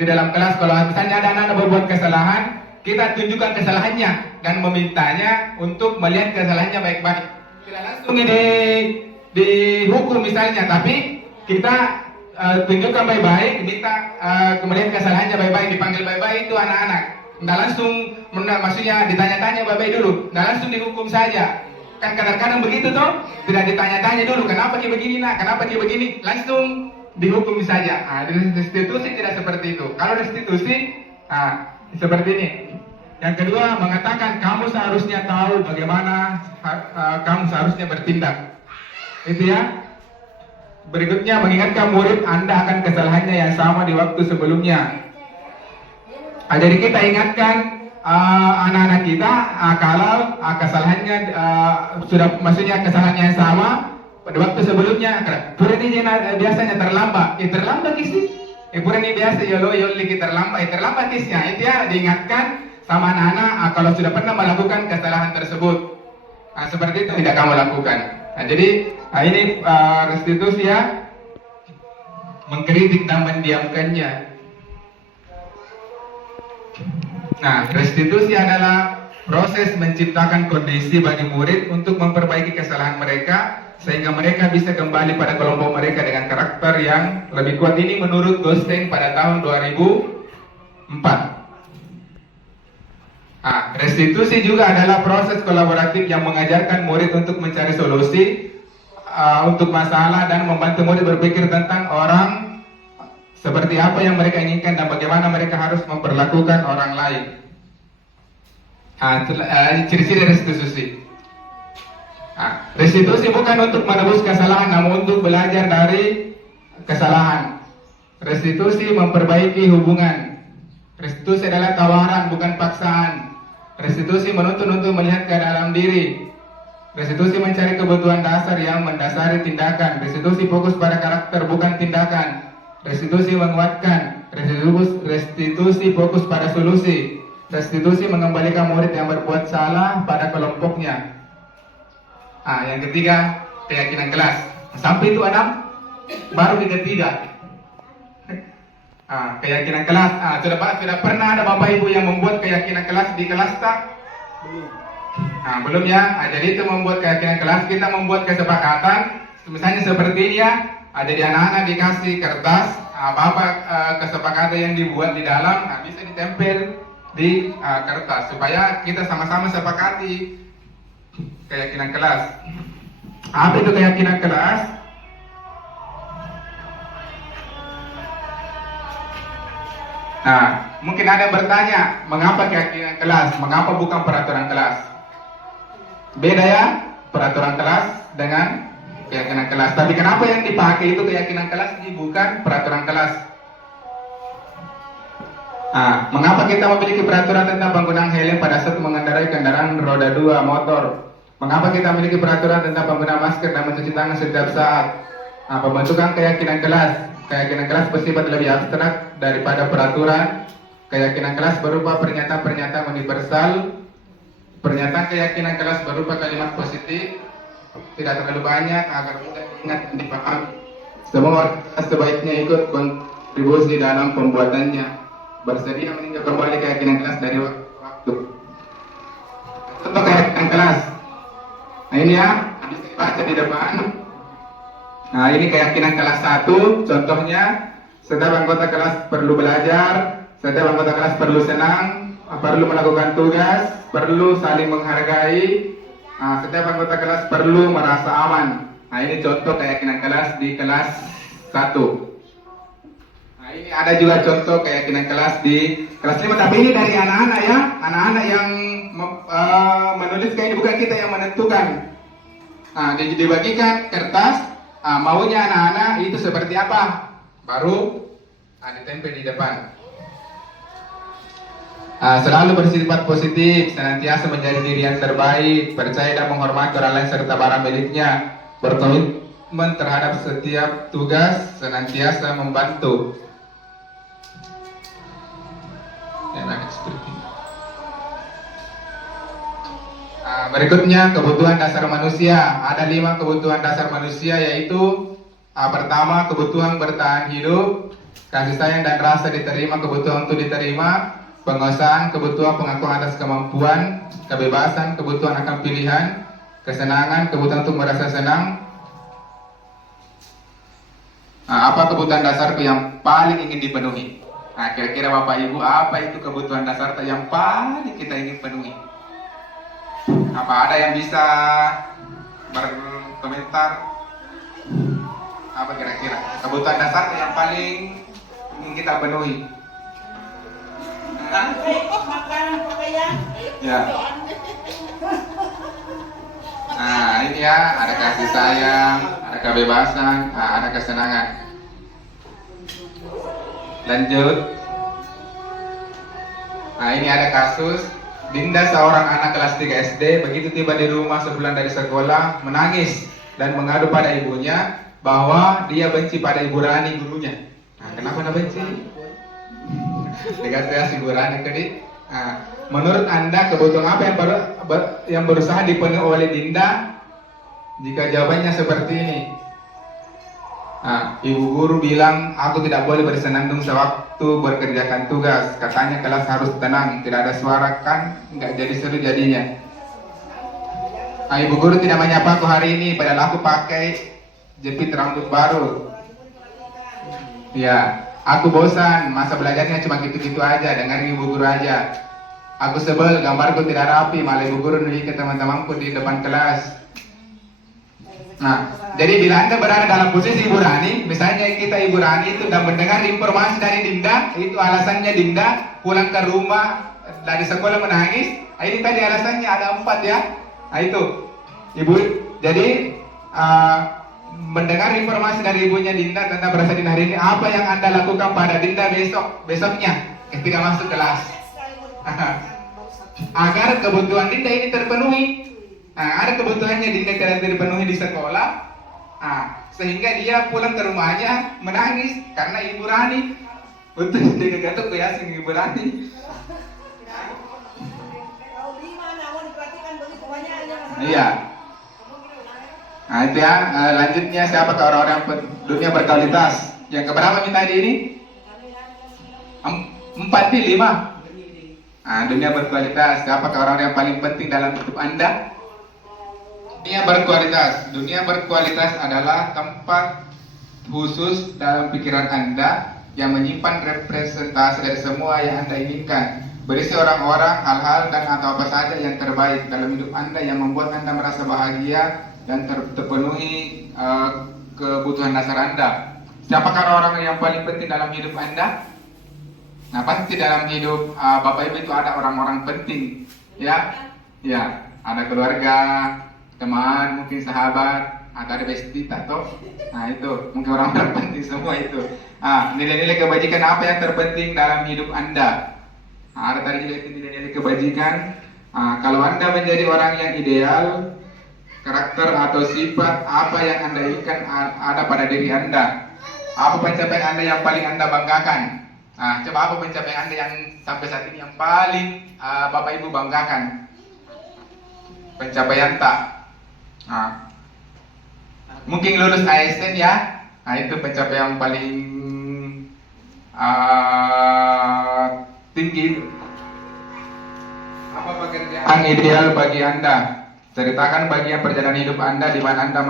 Di dalam kelas kalau misalnya ada anak-anak berbuat kesalahan, kita tunjukkan kesalahannya dan memintanya untuk melihat kesalahannya baik-baik. Tidak langsung ini dihukum misalnya, tapi kita tunjukkan baik-baik, minta kemudian kesalahannya baik-baik, dipanggil baik-baik itu anak-anak. Nggak langsung, maksudnya ditanya-tanya baik-baik dulu, nggak langsung dihukum saja. Kan kadang-kadang begitu toh, tidak ditanya-tanya dulu, kenapa dia begini nak, kenapa dia begini, langsung dihukum saja. Restitusi tidak seperti itu. Kalau restitusi, seperti ini. Yang kedua, mengatakan kamu seharusnya tahu bagaimana kamu seharusnya bertindak. Itu ya. Berikutnya, mengingatkan murid Anda akan kesalahannya yang sama di waktu sebelumnya. Jadi kita ingatkan anak-anak kita kalau kesalahannya sudah, maksudnya kesalahannya yang sama pada waktu sebelumnya. Pura ini biasanya terlambat, terlambat sih. Pura ini biasa ya lo lagi terlambat kisnya. Itu ya diingatkan sama anak-anak kalau sudah pernah melakukan kesalahan tersebut. Seperti itu tidak kamu lakukan. Jadi ini restitusi ya, mengkritik dan mendiamkannya. Restitusi adalah proses menciptakan kondisi bagi murid untuk memperbaiki kesalahan mereka sehingga mereka bisa kembali pada kelompok mereka dengan karakter yang lebih kuat. Ini menurut Goldstein pada tahun 2004. Restitusi juga adalah proses kolaboratif yang mengajarkan murid untuk mencari solusi untuk masalah dan membantu murid berpikir tentang orang seperti apa yang mereka inginkan dan bagaimana mereka harus memperlakukan orang lain. Ciri-ciri restitusi. Restitusi bukan untuk menebus kesalahan, namun untuk belajar dari kesalahan. Restitusi memperbaiki hubungan. Restitusi adalah tawaran, bukan paksaan. Restitusi menuntut untuk melihat ke dalam diri. Restitusi mencari kebutuhan dasar yang mendasari tindakan. Restitusi fokus pada karakter, bukan tindakan. Restitusi menguatkan. Restitusi fokus pada solusi. Restitusi mengembalikan murid yang berbuat salah pada kelompoknya. Yang ketiga, keyakinan kelas. Sampai itu Adam, baru yang ketiga. Keyakinan kelas. Sudah pernah ada Bapak Ibu yang membuat keyakinan kelas di kelas tak? Belum ya. Jadi itu membuat keyakinan kelas, kita membuat kesepakatan. Misalnya seperti ini ya. Jadi anak-anak dikasih kertas, apa-apa kesepakatan yang dibuat di dalam bisa ditempel di kertas supaya kita sama-sama sepakati keyakinan kelas. Apa itu keyakinan kelas? Mungkin ada yang bertanya, mengapa keyakinan kelas? Mengapa bukan peraturan kelas? Beda ya, peraturan kelas dengan keyakinan kelas. Tapi kenapa yang dipakai itu keyakinan kelas, ini bukan peraturan kelas? Mengapa kita memiliki peraturan tentang penggunaan helm pada saat mengendarai kendaraan roda 2 motor? Mengapa kita memiliki peraturan tentang penggunaan masker dan mencuci tangan setiap saat? Pembentukan keyakinan kelas. Keyakinan kelas bersifat lebih abstrak daripada peraturan. Keyakinan kelas berupa pernyataan-pernyataan universal. Pernyataan keyakinan kelas berupa kalimat positif, tidak terlalu banyak agar mudah diingat dan dipahami. Semua warga sebaiknya ikut kontribusi dalam pembuatannya. Bersedia meninjau kembali keyakinan kelas dari waktu. Contoh keyakinan kelas. Ini ya, bisa dibaca di depan. Ini keyakinan kelas 1. Contohnya, setiap anggota kelas perlu belajar, setiap anggota kelas perlu senang, perlu melakukan tugas, perlu saling menghargai. Setiap anggota kelas perlu merasa aman. Ini contoh keyakinan kelas di kelas 1. Ini ada juga contoh keyakinan kelas di kelas 5. Tapi ini dari anak-anak ya, anak-anak yang menuliskan, ini bukan kita yang menentukan. Dibagikan kertas, maunya anak-anak itu seperti apa, baru ditempel di depan. Selalu bersifat positif, senantiasa menjadi diri yang terbaik, percaya dan menghormati orang lain serta barang miliknya, berkomitmen terhadap setiap tugas, senantiasa membantu. Berikutnya kebutuhan dasar manusia. Ada 5 kebutuhan dasar manusia, yaitu pertama, kebutuhan bertahan hidup, kasih sayang dan rasa diterima, kebutuhan untuk diterima, penguasaan, kebutuhan pengakuan atas kemampuan, kebebasan, kebutuhan akan pilihan, kesenangan, kebutuhan untuk merasa senang. Apa kebutuhan dasar yang paling ingin dipenuhi? Kira-kira Bapak Ibu, apa itu kebutuhan dasar yang paling kita ingin penuhi? Apa ada yang bisa berkomentar? Apa kira-kira kebutuhan dasar yang paling ingin kita penuhi? Makanan, pakaian. Ya. Ini ya, ada kasih sayang, ada kebebasan, ada kesenangan. Lanjut. Ini ada kasus Dinda, seorang anak kelas 3 SD, begitu tiba di rumah sebulan dari sekolah, menangis dan mengadu pada ibunya bahwa dia benci pada Ibu Rani, gurunya. Kenapa dia benci? Dikasih Ibu Rani tadi. Menurut Anda kebutuhan apa yang berusaha dipenuhi oleh Dinda? Jika jawabannya seperti ini, Ibu guru bilang aku tidak boleh bersenandung sewaktu berkerjakan tugas. Katanya kelas harus tenang, tidak ada suara, kan nggak jadi seru jadinya. Ibu guru tidak menyapa aku hari ini, padahal aku pakai jepit rambut baru. Ya, aku bosan, masa belajarnya cuma gitu-gitu aja, dengerin ibu guru aja. Aku sebel, gambarku tidak rapi, malah ibu guru nulis ke teman-temanku di depan kelas. Jadi bila Anda berada dalam posisi Ibu Rani, misalnya kita Ibu Rani itu dan mendengar informasi dari Dinda, itu alasannya Dinda pulang ke rumah dari sekolah menangis. Ini tadi alasannya ada 4 ya. Itu Ibu, jadi mendengar informasi dari ibunya Dinda tentang berasa Dinda hari ini, apa yang Anda lakukan pada Dinda besoknya ketika masuk kelas? Agar kebutuhan Dinda ini terpenuhi. Ada kebutuhannya Dinda tidak terpenuhi di sekolah, sehingga dia pulang ke rumahnya menangis karena Ibu Rani. Untuk dia gatuk ya sing Ibu Rani. Iya. Itu ya. Lanjutnya siapa ke orang-orang dunia berkualitas? Yang keberapa minta ini? 4 nih 5. Dunia berkualitas. Siapa ke orang yang paling penting dalam hidup Anda? Dunia berkualitas. Dunia berkualitas adalah tempat khusus dalam pikiran Anda yang menyimpan representasi dari semua yang Anda inginkan. Berisi orang-orang, hal-hal, dan atau apa saja yang terbaik dalam hidup Anda yang membuat Anda merasa bahagia dan terpenuhi kebutuhan dasar Anda. Siapakah orang yang paling penting dalam hidup Anda? Pasti dalam hidup Bapak Ibu itu ada orang-orang penting, ya, ada keluarga, teman, mungkin sahabat, atau ada bestita toh. Itu mungkin orang-orang penting semua itu. Nilai-nilai kebajikan apa yang terpenting dalam hidup Anda? Ada tadi juga nilai-nilai kebajikan. Kalau Anda menjadi orang yang ideal, karakter atau sifat apa yang Anda inginkan ada pada diri Anda? Apa pencapaian Anda yang paling Anda banggakan? Coba apa pencapaian Anda yang sampai saat ini yang paling Bapak Ibu banggakan? Pencapaian tak? Mungkin lulus ASN ya. Itu pencapaian yang paling tinggi. Apa pekerjaan ideal bagi Anda? Ceritakan bagian perjalanan hidup Anda di mana Anda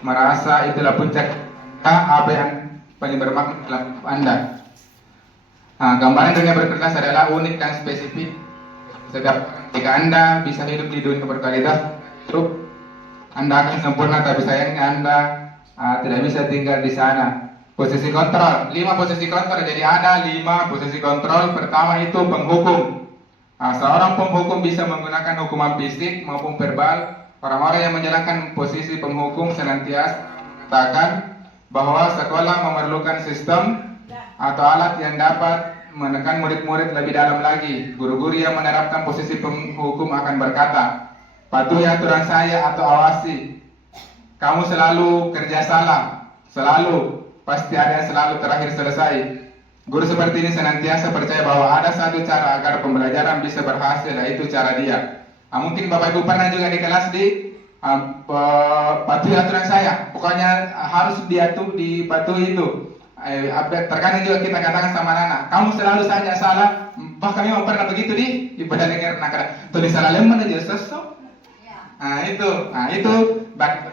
merasa itulah puncak apa yang paling bermakna dalam hidup Anda. Gambaran dunia berkualitas adalah unik dan spesifik. Jika Anda bisa hidup di dunia berkualitas, Anda akan sempurna, tapi sayangnya Anda tidak bisa tinggal di sana. Posisi kontrol, 5 posisi kontrol. Jadi ada 5 posisi kontrol. Pertama itu penghukum. Seorang penghukum bisa menggunakan hukuman fisik maupun verbal. Orang-orang yang menjalankan posisi penghukum senantiasa mengatakan bahwa sekolah memerlukan sistem atau alat yang dapat menekan murid-murid lebih dalam lagi. Guru-guru yang menerapkan posisi penghukum akan berkata, patuhi aturan saya atau awasi. Kamu selalu kerja salah, selalu. Pasti ada yang selalu terakhir selesai. Guru seperti ini senantiasa percaya bahwa ada satu cara agar pembelajaran bisa berhasil, yaitu cara dia. Mungkin Bapak Ibu pernah juga di kelas patuhi aturan saya. Pokoknya harus dipatuhi itu. Terkadang juga kita katakan sama anak, kamu selalu saja salah. Bahkan memang pernah begitu di ibadah dengar nak tulis salah lemah aja sesok. Itu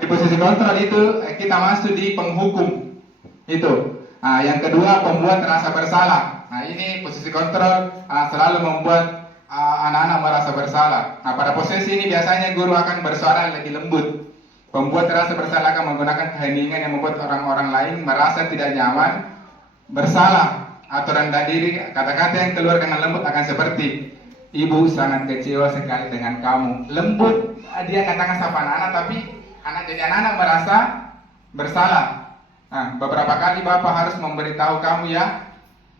di posisi kontrol itu kita masuk di penghukum itu. Yang kedua, pembuat rasa bersalah. Ini posisi kontrol selalu membuat anak-anak merasa bersalah. Pada posisi ini biasanya guru akan bersuara lebih lembut. Pembuat rasa bersalah akan menggunakan keheningan yang membuat orang-orang lain merasa tidak nyaman, bersalah atau rendah diri. Kata-kata yang keluar dengan lembut akan seperti, ibu sangat kecewa sekali dengan kamu. Lembut dia katakan sama anak-anak, tapi anak-anak merasa bersalah. Beberapa kali Bapak harus memberitahu kamu ya,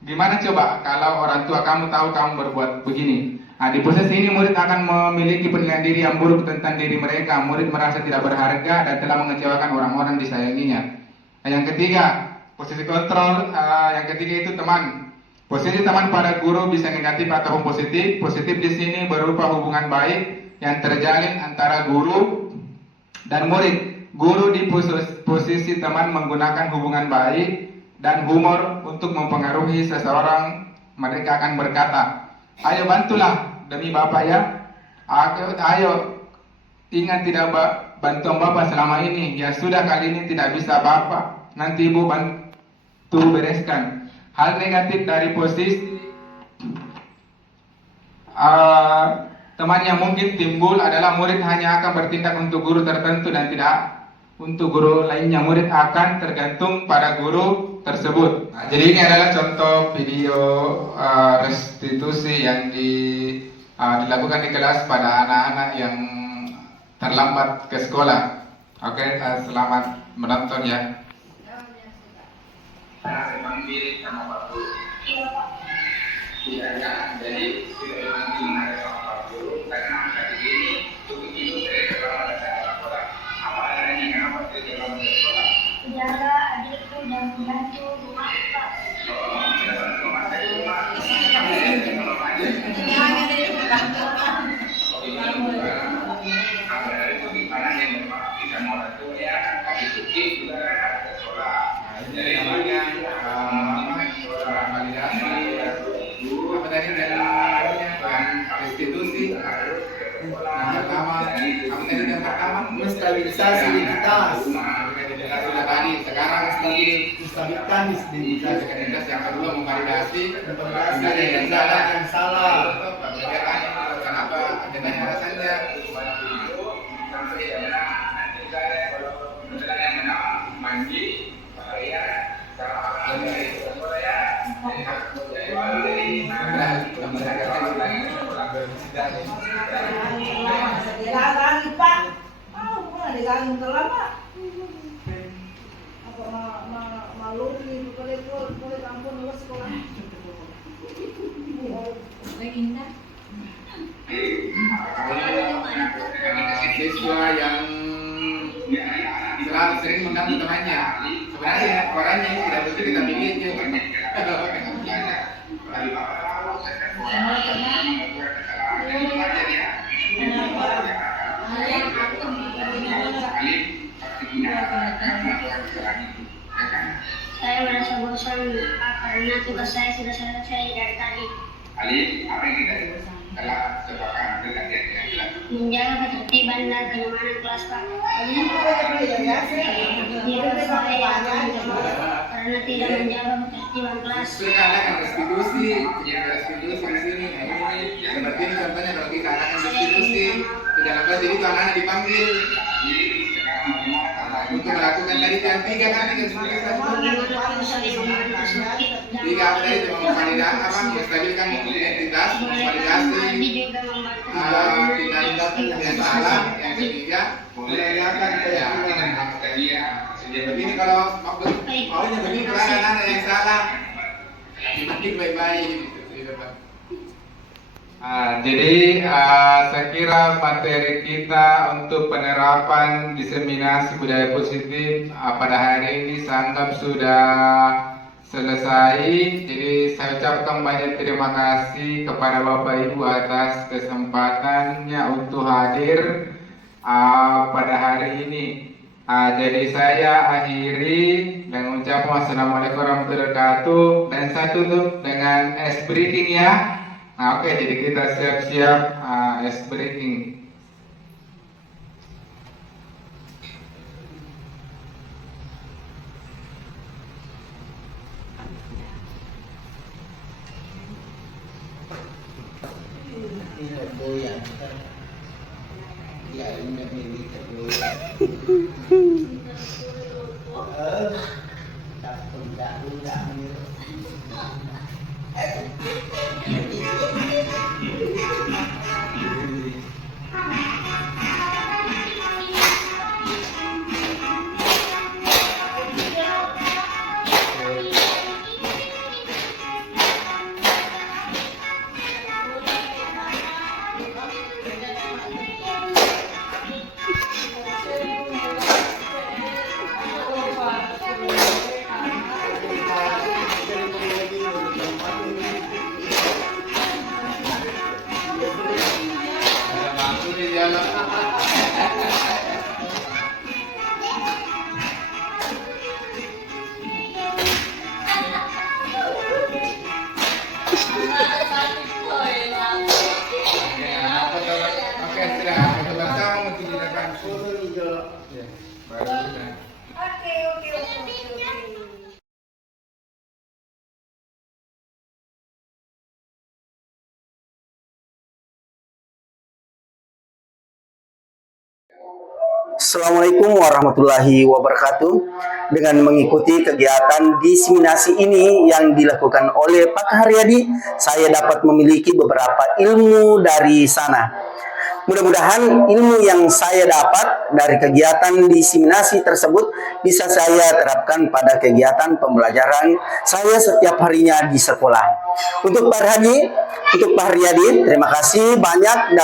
gimana coba kalau orang tua kamu tahu kamu berbuat begini. Di posisi ini murid akan memiliki penilaian diri yang buruk tentang diri mereka. Murid merasa tidak berharga dan telah mengecewakan orang-orang disayanginya. Yang ketiga, posisi kontrol. Yang ketiga itu teman. Posisi teman pada guru bisa negatif ataupun positif. Positif di sini berupa hubungan baik yang terjalin antara guru dan murid. Guru di posisi teman menggunakan hubungan baik dan humor untuk mempengaruhi seseorang. Mereka akan berkata, ayo bantulah demi Bapak ya. Ayo ingat tidak bantuan Bapak selama ini. Ya sudah, kali ini tidak bisa Bapak, nanti Ibu bantu bereskan. Hal negatif dari posisi teman yang mungkin timbul adalah murid hanya akan bertindak untuk guru tertentu dan tidak untuk guru lainnya. Murid akan tergantung pada guru tersebut. Jadi ini adalah contoh video restitusi yang dilakukan di kelas pada anak-anak yang terlambat ke sekolah. Oke, selamat menonton ya. Jadi jaga adikku dan membantu rumah Pak. Jadi namanya restitusi. Yang pertama Menstabilisasi identitas. Sudah tadi, sekarang Menstabilkan identitas. yang kedua memvalidasi yang salah. Kenapa adanya alasannya? Dilarang Pak. Mana dilarang terlama? Apa malu di kulit ampun lu sekolah. Siswa yang selalu sering mengganggu temannya. Sebenarnya orangnya tidak begitu kita pilih aja. Saya merasa bosan karena tugas saya sudah selesai dari tadi. Alif, apa yang kita telah sepakati dengan dia? Menjaga ketertiban dan kenyamanan kelas Pak. Tidak saya karena tidak menjaga ketertiban kelas. Sudah kan restitusi di sini. Seperti ini contohnya kalau kita akan restitusi di dalam kelas, jadi anak-anak dipanggil untuk melakukan tadi yang tiga kan tiga apa itu memvalidasi menstabilkan identitas, memvalidasi tidak yang salah, yang ketiga menanyakan begini kalau maunya begini kalau anak-anak yang salah dibikin baik-baik gitu. Jadi saya kira materi kita untuk penerapan diseminasi budaya positif pada hari ini saya anggap sudah selesai. Jadi saya ucapkan banyak terima kasih kepada Bapak Ibu atas kesempatannya untuk hadir pada hari ini. Jadi saya akhiri dengan ucapan wassalamualaikum warahmatullahi wabarakatuh, dan saya tutup dengan ice breaking ya. Oke, jadi kita siap-siap ice breaking. Ya ini milik kedua. Tak pundak-pundak ni. Assalamualaikum warahmatullahi wabarakatuh. Dengan mengikuti kegiatan diseminasi ini yang dilakukan oleh Pak Haryadi, saya dapat memiliki beberapa ilmu dari sana. Mudah-mudahan ilmu yang saya dapat dari kegiatan diseminasi tersebut bisa saya terapkan pada kegiatan pembelajaran saya setiap harinya di sekolah. Untuk Pak Haryadi, terima kasih banyak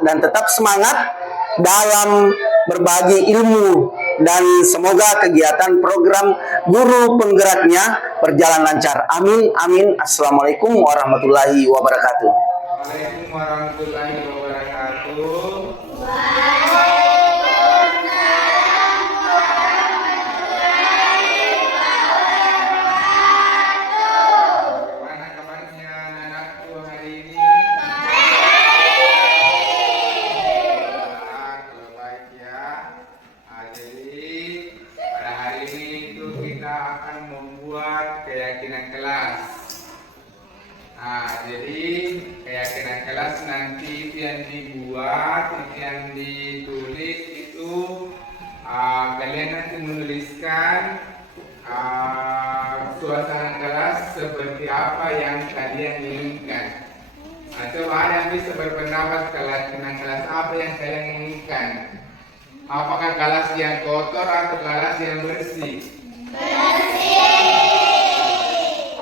dan tetap semangat dalam berbagi ilmu, dan semoga kegiatan program guru penggeraknya berjalan lancar. Amin, amin. Assalamualaikum warahmatullahi wabarakatuh. Waalaikumsalam warahmatullahi wabarakatuh. Mana kabarnya anakku hari ini? Kalau baik ya. Jadi pada hari ini itu kita akan membuat keyakinan kelas. Jadi keyakinan kelas nanti itu yang dibuat, itu yang ditulis itu kalian nanti menuliskan suasana kelas seperti apa yang kalian inginkan. Coba ada yang bisa berpendapat keyakinan kelas apa yang kalian inginkan? Apakah kelas yang kotor atau kelas yang bersih?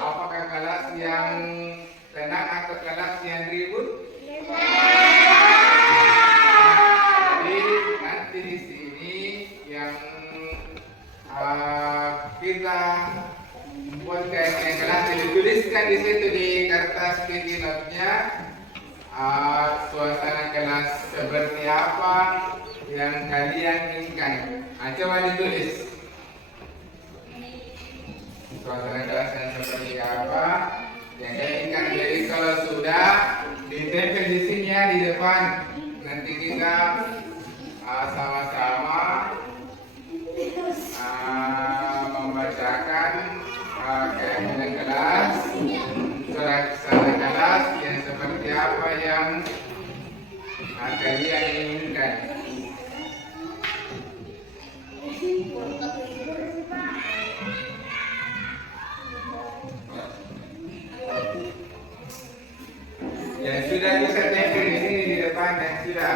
Apakah kelas yang tenang atau kelas yang ribut? Jadi nanti di sini yang kita buat kayak kelas dituliskan di situ di kertas sticky note-nya, suasana kelas seperti apa yang kalian inginkan. Coba ditulis suasana kelas yang seperti apa yang kalian inginkan. Jadi kalau sudah ditempel di sini ya di depan, nanti kita sama-sama membacakan keyakinan kelas, suasana kelas yang seperti apa yang kalian inginkan. Yang sudah bisa tempel di sini di depan, yang sudah.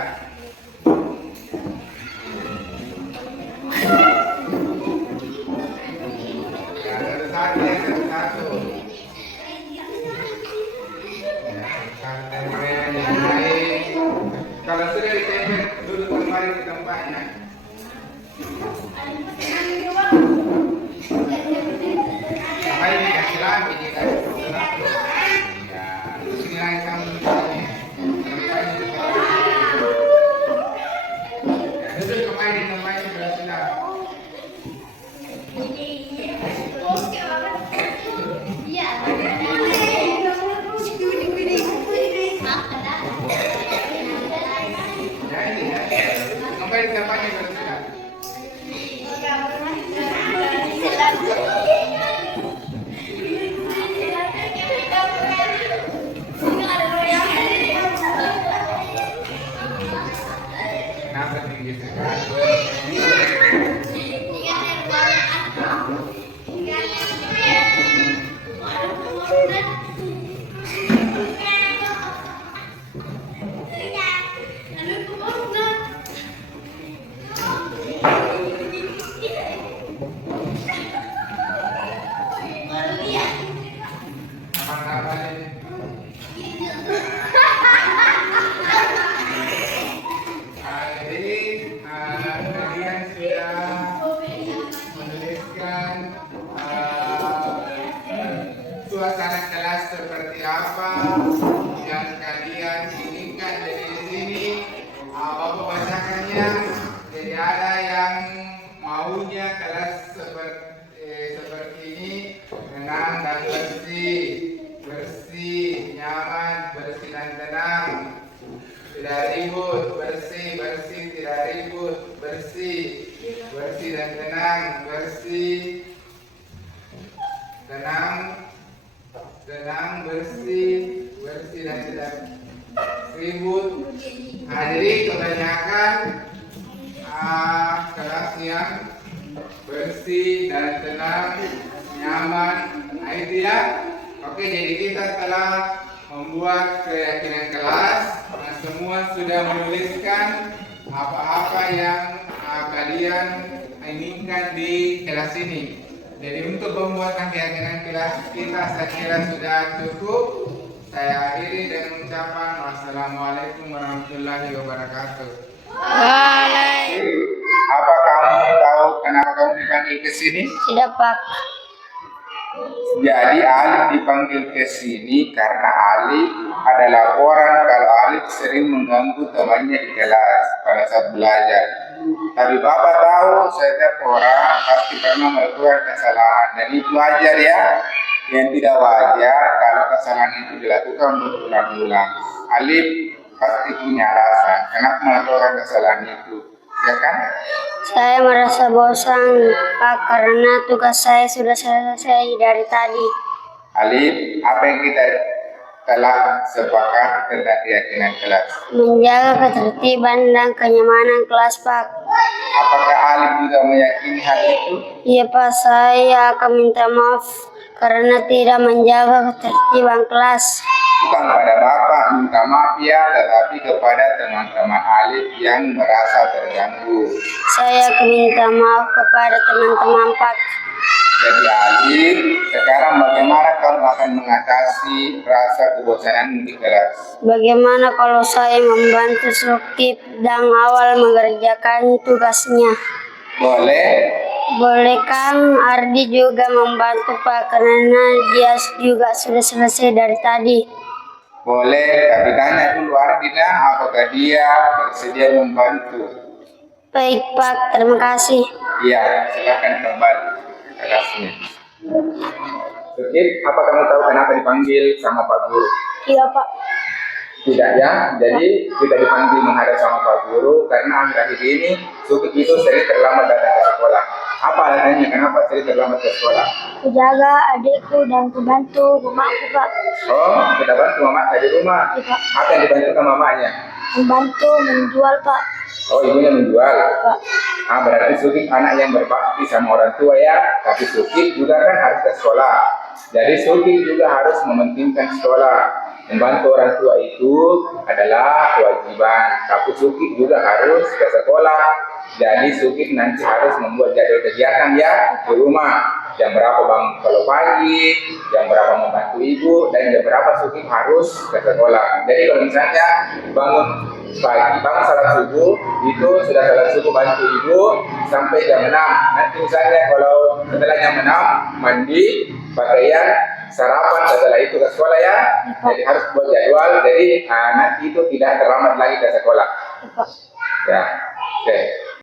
Yang satu-satu, yang satu-satu. Tempel yang baik. Kalau sudah ditempel, duduk kembali di tempatnya. Apa ini ya? Jadi kalian sudah menuliskan suasana kelas seperti apa yang kalian inginkan dari sini. Bapak bacakannya. Jadi ada yang maunya kelas seperti ini, tenang dan bersih, nyaman, bersih dan tenang. Tidak ribut, bersih, tidak ribut, bersih dan tenang, tenang, bersih dan tidak ribut. Jadi kebanyakan kelas yang bersih dan tenang, nyaman, itu ya. Oke, jadi kita telah membuat keyakinan kelas. Semua sudah menuliskan apa-apa yang kalian inginkan di kelas ini. Jadi untuk pembuatan keyakinan kelas kita saya kira sudah cukup. Saya akhiri dengan ucapan wassalamualaikum warahmatullahi wabarakatuh. Apa kamu tahu kenapa kamu dipanggil ke sini? Tidak, Pak. Jadi Alif dipanggil ke sini karena Alif ada laporan kalau Alif sering mengganggu temannya di kelas pada saat belajar. Tapi Bapak tahu setiap orang pasti pernah melakukan kesalahan dan itu wajar ya. Yang tidak wajar kalau kesalahan itu dilakukan berulang-ulang. Alif pasti punya alasan kenapa melakukan kesalahan itu, ya kan? Saya merasa bosan, Pak, karena tugas saya sudah selesai dari tadi. Alif, apa yang kita telah sepakat tentang keyakinan kelas? Menjaga ketertiban dan kenyamanan kelas, Pak. Apakah Alif juga meyakini hal itu? Iya, Pak, saya akan minta maaf karena tidak menjaga ketertiban kelas. Bukan pada Bapak minta maaf ya, tetapi kepada teman-teman Alif yang merasa terganggu. Saya akan minta maaf kepada teman-teman, Pak. Jadi Alif, sekarang bagaimana kamu akan mengatasi rasa kebosanan di kelas? Bagaimana kalau saya membantu Sukip dan awal mengerjakan tugasnya? Boleh. Boleh, Kang. Ardi juga membantu, Pak, karena dia juga sudah selesai dari tadi. Boleh, tapi tanya dulu Ardina apakah dia bersedia membantu. Baik, Pak. Terima kasih. Iya, silakan kembali ke kelasnya. Sukip, apa kamu tahu kenapa dipanggil sama Pak Guru? Iya, Pak. Tidak ya, jadi kita dipanggil menghadap sama Pak Guru karena akhir-akhir ini Sukip itu sering terlambat datang ke sekolah. Apa alasannya kenapa sering terlambat ke sekolah? Kujaga adikku dan kubantu mamaku, Pak. Oh, kita bantu mama di rumah. Iya, Pak. Apa yang dibantukan mamanya? Membantu menjual, Pak. Oh, ibunya menjual. Pak. Berarti Sukip anak yang berbakti sama orang tua ya. Tapi Sukip juga kan harus ke sekolah. Jadi Sukip juga harus mementingkan sekolah. Membantu orang tua itu adalah kewajiban. Tapi Sukip juga harus ke sekolah. Jadi Sukip nanti harus membuat jadwal kegiatan ya di rumah. Jam berapa bangun kalau pagi, jam berapa membantu ibu, dan jam berapa Sukip harus ke sekolah. Jadi kalau misalnya bangun pagi, bangun salat subuh, itu sudah salat subuh bantu ibu sampai jam 6. Nanti misalnya kalau setelah jam 6 mandi, pakaian, sarapan, setelah itu ke sekolah ya. Jadi harus buat jadwal, jadi nanti itu tidak terlambat lagi ke sekolah. Ya.